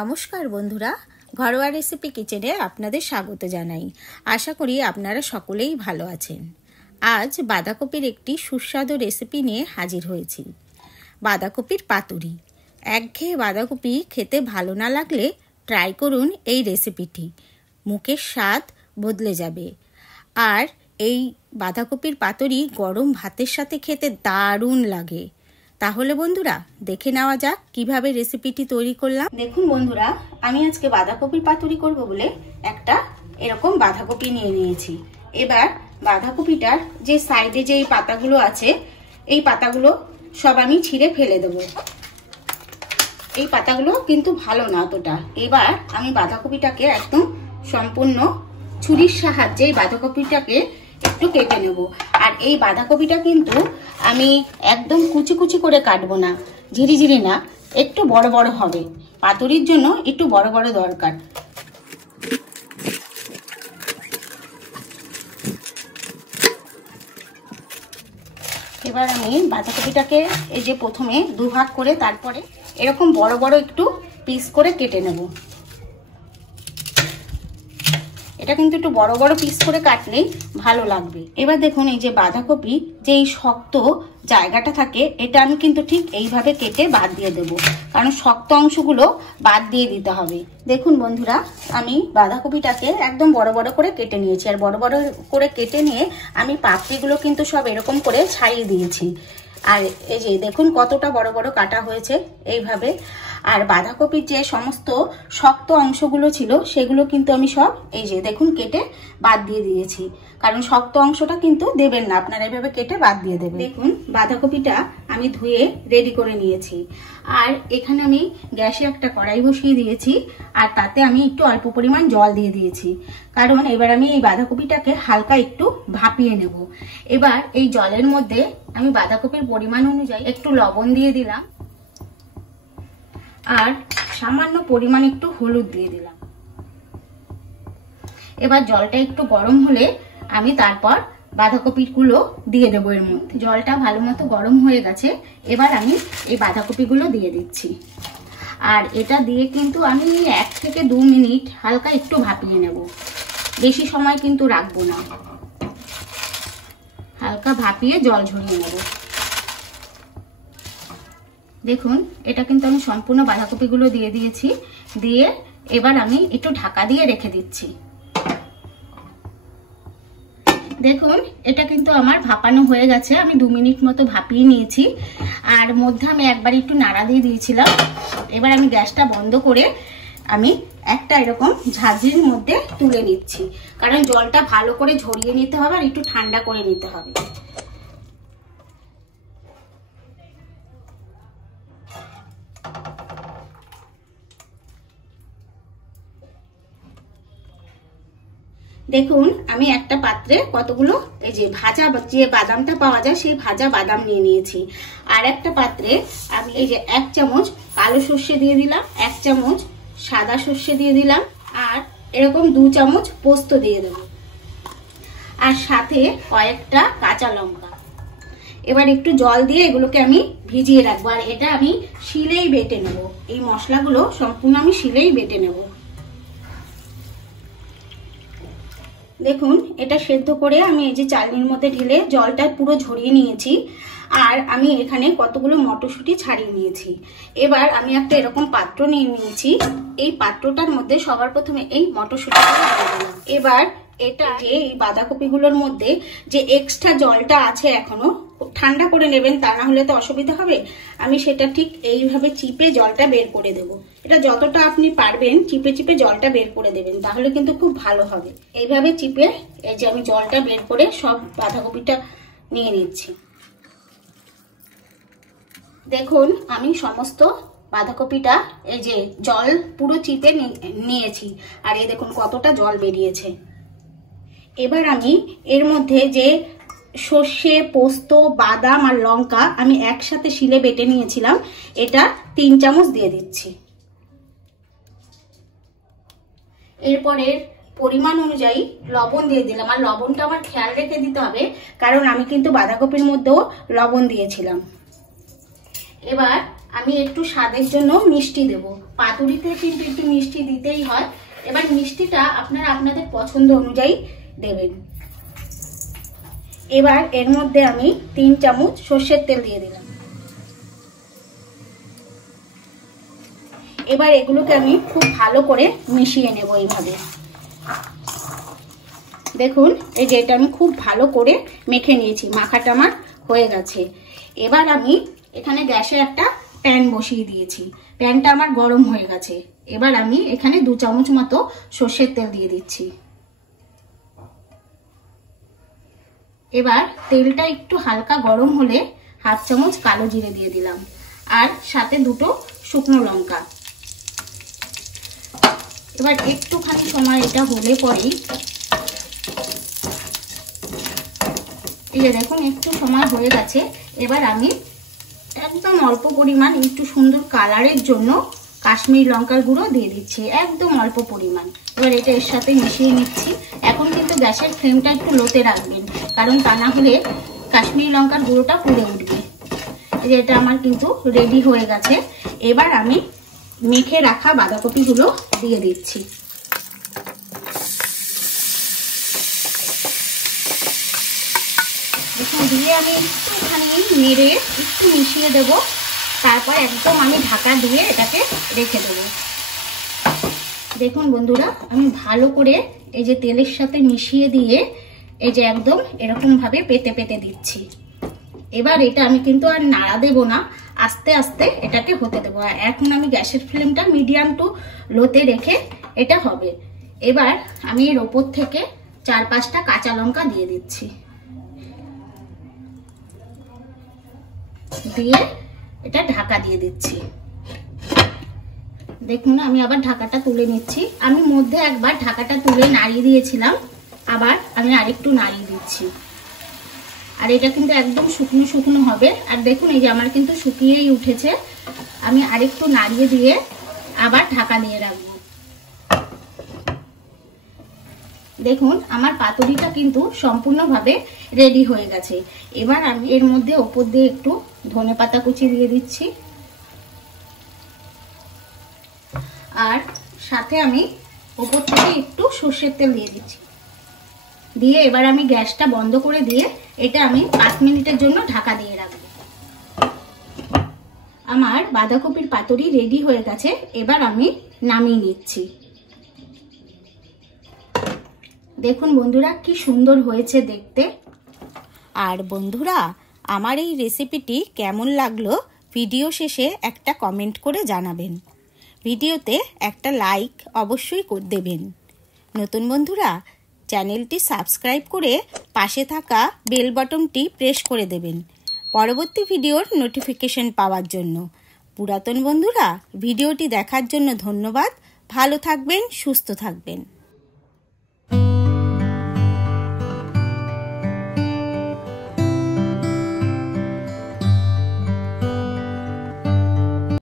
নমস্কার বন্ধুরা, ঘরোয়া রেসিপি কিচেনে আপনাদের স্বাগত জানাই। আশা করি আপনারা সকলেই ভালো আছেন। আজ বাঁধাকপির একটি সুস্বাদু রেসিপি নিয়ে হাজির হয়েছি। বাঁধাকপির পাতুরি। একঘেয়ে বাঁধাকপি খেতে ভালো না লাগলে ট্রাই করুন এই রেসিপিটি, মুখের স্বাদ বদলে যাবে। আর এই বাঁধাকপির পাতুরি গরম ভাতের সাথে খেতে দারুণ লাগে। তাহলে বন্ধুরা দেখে নেওয়া যাক কিভাবে রেসিপিটি তৈরি করলাম। দেখুন বন্ধুরা, আমি আজকে বাঁধাকপির পাতুরি করব বলে একটা এরকম বাঁধাকপি নিয়ে নিয়েছি। এবার বাঁধাকপিটার যে সাইডে যে পাতাগুলো আছে, এই পাতাগুলো সব আমি ছিঁড়ে ফেলে দেব। এই পাতাগুলো কিন্তু ভালো না অতটা। এবার আমি বাঁধাকপিটাকে একদম সম্পূর্ণ ছুরির সাহায্যে বাঁধাকপিটাকে একটু কেটে নেব। আর এই বাঁধাকপিটা কিন্তু আমি একদম কুচি কুচি করে কাটবো না, ঝিরিঝিরি না, একটু বড় বড় হবে। পাতুরির জন্য একটু বড় বড় দরকার। এবার আমি বাঁধাকপিটাকে এই যে প্রথমে দুভাগ করে তারপরে এরকম বড় বড় একটু পিস করে কেটে নেব। এটা কিন্তু একটু বড় বড় পিস করে কাটলেই ভালো লাগবে। এবার দেখুন, এই যে বাঁধাকপি যে এই শক্ত জায়গাটা থাকে, এটা আমি কিন্তু ঠিক এইভাবে কেটে বাদ দিয়ে দেব, কারণ শক্ত অংশগুলো বাদ দিয়ে দিতে হবে। দেখুন বন্ধুরা, আমি বাঁধাকপিটাকে একদম বড় বড় করে কেটে নিয়েছি। আর বড় বড় করে কেটে নিয়ে আমি পাপড়িগুলো কিন্তু সব এরকম করে ছাড়িয়ে দিয়েছি। আর এই যে দেখুন কতটা বড় বড় কাটা হয়েছে এইভাবে। আর বাঁধাকপির যে সমস্ত শক্ত অংশগুলো ছিল সেগুলো কিন্তু আমি সব এই যে দেখুন কেটে বাদ দিয়ে দিয়েছি, কারণ শক্ত অংশটা কিন্তু দেবেন না, আপনারা এইভাবে কেটে বাদ দিয়ে দেবেন। দেখুন বাঁধাকপিটা আমি ধুয়ে রেডি করে নিয়েছি। আর এখানে আমি গ্যাসে একটা কড়াই বসিয়ে দিয়েছি, আর তাতে আমি একটু অল্প পরিমাণ জল দিয়ে দিয়েছি, কারণ এবার আমি এই বাঁধাকপিটাকে হালকা একটু ভাপিয়ে নেব। এবার এই জলের মধ্যে আমি বাঁধাকপির পরিমাণ অনুযায়ী একটু লবণ দিয়ে দিলাম, আর সামান্য পরিমাণ একটু হলুদ দিয়ে দিলাম। এবার জলটা একটু গরম হলে আমি তারপর বাঁধাকপিগুলো দিয়ে দেবো এর মধ্যে। জলটা ভালো মতো গরম হয়ে গেছে। এবার আমি এই বাঁধাকপিগুলো দিয়ে দিচ্ছি। আর এটা দিয়ে কিন্তু আমি 1 থেকে 2 মিনিট হালকা একটু ভাপিয়ে নেব, বেশি সময় কিন্তু রাখবো না। হালকা ভাপিয়ে জল ঝরিয়ে নেব। দেখুন এটা কিন্তু আমি সম্পূর্ণ বাঁধাকপিগুলো দিয়ে দিয়েছি। দিয়ে এবার আমি একটু ঢাকা দিয়ে রেখে দিচ্ছি। দেখুন এটা কিন্তু আমার ভাপানো হয়ে গেছে। আমি 2 মিনিট মতো ভাপিয়ে নিয়েছি। আর মধ্যে আমি একবার একটু নাড়া দিয়ে দিয়েছিলাম। এবার আমি গ্যাসটা বন্ধ করে আমি একটা এরকম ঝাঁঝরির মধ্যে তুলে নিচ্ছি, কারণ জলটা ভালো করে ঝরিয়ে নিতে হবে আর একটু ঠান্ডা করে নিতে হবে। দেখুন আমি একটা পাত্রে কতগুলো এই যে ভাজা যে বাদামটা পাওয়া যায় সেই ভাজা বাদাম নিয়ে নিয়েছি। আর একটা পাত্রে আমি এই যে 1 চামচ কালো সর্ষে দিয়ে দিলাম, 1 চামচ সাদা সর্ষে দিয়ে দিলাম, আর এরকম 2 চামচ পোস্ত দিয়ে দেব, আর সাথে কয়েকটা কাঁচা লঙ্কা। এবার একটু জল দিয়ে এগুলোকে আমি ভিজিয়ে রাখবো। আর এটা আমি শিলেই বেটে নেব। এই মশলাগুলো সম্পূর্ণ আমি শিলেই বেটে নেব। দেখুন এটা সেদ্ধ করে আমি এই যে চালনির মধ্যে ঢেলে জলটা পুরো ঝরিয়ে নিয়েছি। আর আমি এখানে কতগুলো মটরশুঁটি ছাড়িয়ে নিয়েছি। এবার আমি একটা এরকম পাত্র নিয়ে নিয়েছি। এই পাত্রটার মধ্যে সবার প্রথমে এই মটরশুঁটিগুলো দিয়ে দিলাম। এবার এটা যে এই বাঁধাকপিগুলোর মধ্যে যে এক্সট্রা জলটা আছে এখনো ঠান্ডা করে নেবেন, তা না হলে তো অসুবিধা হবে। আমি সেটা ঠিক এইভাবে চিপে জলটা বের করে দেব। এটা যতটা আপনি পারবেন চিপে চিপে জলটা বের করে দেবেন, তাহলে কিন্তু খুব ভালো হবে। এইভাবে চিপে এই যে আমি জলটা বের করে সব বাঁধাকপিটা নিয়ে নিচ্ছি। দেখুন আমি সমস্ত বাঁধাকপিটা এই যে জল পুরো চিপে নিয়েছি। আর এই দেখুন কতটা জল বেরিয়েছে। এবার আমি এর মধ্যে যে সর্ষে, পোস্ত, বাদাম আর লঙ্কা আমি একসাথে শিলে বেটে নিয়েছিলাম, এটা 3 চামচ দিয়ে দিচ্ছি। এরপরে পরিমাণ অনুযায়ী লবণ দিয়ে দিলাম। আর লবণটা আমার খেয়াল রেখে দিতে হবে, কারণ আমি কিন্তু বাঁধাকপির মধ্যেও লবণ দিয়েছিলাম। এবার আমি একটু স্বাদের জন্য মিষ্টি দেব। পাতুরিতে কিন্তু একটু মিষ্টি দিতেই হয়। এবার মিষ্টিটা আপনারা আপনাদের পছন্দ অনুযায়ী দেবেন। এবার এর মধ্যে আমি 3 চামচ সর্ষের তেল দিয়ে দিলাম। এবার এগুলোকে আমি খুব ভালো করে মিশিয়ে নেব এইভাবে। দেখুন এই যে এটা আমি খুব ভালো করে মেখে নিয়েছি, মাখাটা আমার হয়ে গেছে। এবার আমি এখানে গ্যাসে একটা প্যান বসিয়ে দিয়েছি, প্যানটা আমার গরম হয়ে গেছে। এবার আমি এখানে 2 চামচ মতো সর্ষের তেল দিয়ে দিচ্ছি। এবার তেলটা একটু হালকা গরম হলে 1/2 চামচ কালো জিরে দিয়ে দিলাম, আর সাথে 2টো শুকনো লঙ্কা। এবার একটুখানি সময় এটা হলে পরেই এই যে দেখুন একটু সময় হয়ে গেছে। এবার আমি একদম অল্প পরিমাণ একটু সুন্দর কালারের জন্য কাশ্মীরি লঙ্কার গুঁড়ো দিয়ে দিচ্ছি, একদম অল্প পরিমাণ। এবার এটা এর সাথে মিশিয়ে নিচ্ছি। এখন কিন্তু গ্যাসের ফ্লেমটা একটু লোতে রাখবেন, কারণ তা না হলে কাশ্মীরি লঙ্কার গুঁড়োটা পুড়ে উঠবে। এই যে এটা আমার কিন্তু রেডি হয়ে গেছে। এবার আমি মেখে রাখা বাঁধাকপিগুলো দিয়ে দিচ্ছি। দিয়ে আমি একটুখানি নেড়ে একটু মিশিয়ে দেব, তারপর একদম আমি ঢাকা দিয়ে এটাকে রেখে দেব। দেখুন বন্ধুরা, আমি ভালো করে এই যে তেলের সাথে মিশিয়ে দিয়ে এই যে একদম এরকম ভাবে পেতে পেতে দিচ্ছি। এবার এটা আমি কিন্তু আর নাড়া দেব না, আস্তে আস্তে এটাকে হতে দেবো। এখন আমি গ্যাসের ফ্লেমটা মিডিয়াম টু লোতে রেখে এটা হবে। এবার আমি এর ওপর থেকে 4-5টা কাঁচা লঙ্কা দিয়ে দিচ্ছি, দিয়ে এটা ঢাকা দিয়ে দিচ্ছি। দেখুন আমি আবার ঢাকাটা তুলে নিচ্ছি। আমি মধ্যে একবার ঢাকাটা তুলে নাড়িয়ে দিয়েছিলাম, আবার আমি আরেকটু নাড়িয়ে দিচ্ছি। আর এটা কিন্তু একদম শুকনো শুকনো হবে। আর দেখুন এই যে আমার কিন্তু শুকিয়েই উঠেছে। আমি আরেকটু নাড়িয়ে দিয়ে আবার ঢাকা দিয়ে রাখবো। দেখুন আমার পাতুরিটা কিন্তু সম্পূর্ণভাবে রেডি হয়ে গেছে। এবার আমি এর মধ্যে উপর দিয়ে একটু ধনেপাতা কুচি দিয়ে দিচ্ছি, আর সাথে আমি উপর থেকে একটু সর্ষের তেল দিয়ে দিচ্ছি। দিয়ে এবার আমি গ্যাসটা বন্ধ করে দিয়ে এটা আমি 5 মিনিটের জন্য ঢাকা দিয়ে রাখবো। আমার বাঁধাকপির পাতুরি রেডি হয়ে গেছে। এবার আমি নামিয়ে নিচ্ছি। দেখুন বন্ধুরা কি সুন্দর হয়েছে দেখতে। আর বন্ধুরা, আমার এই রেসিপিটি কেমন লাগলো ভিডিও শেষে একটা কমেন্ট করে জানাবেন। ভিডিওতে একটা লাইক অবশ্যই করে দেবেন। নতুন বন্ধুরা চ্যানেলটি সাবস্ক্রাইব করে পাশে থাকা বেল বাটনটি প্রেস করে দেবেন পরবর্তী ভিডিওর নোটিফিকেশন পাওয়ার জন্য। পুরাতন বন্ধুরা ভিডিওটি দেখার জন্য ধন্যবাদ। ভালো থাকবেন, সুস্থ থাকবেন।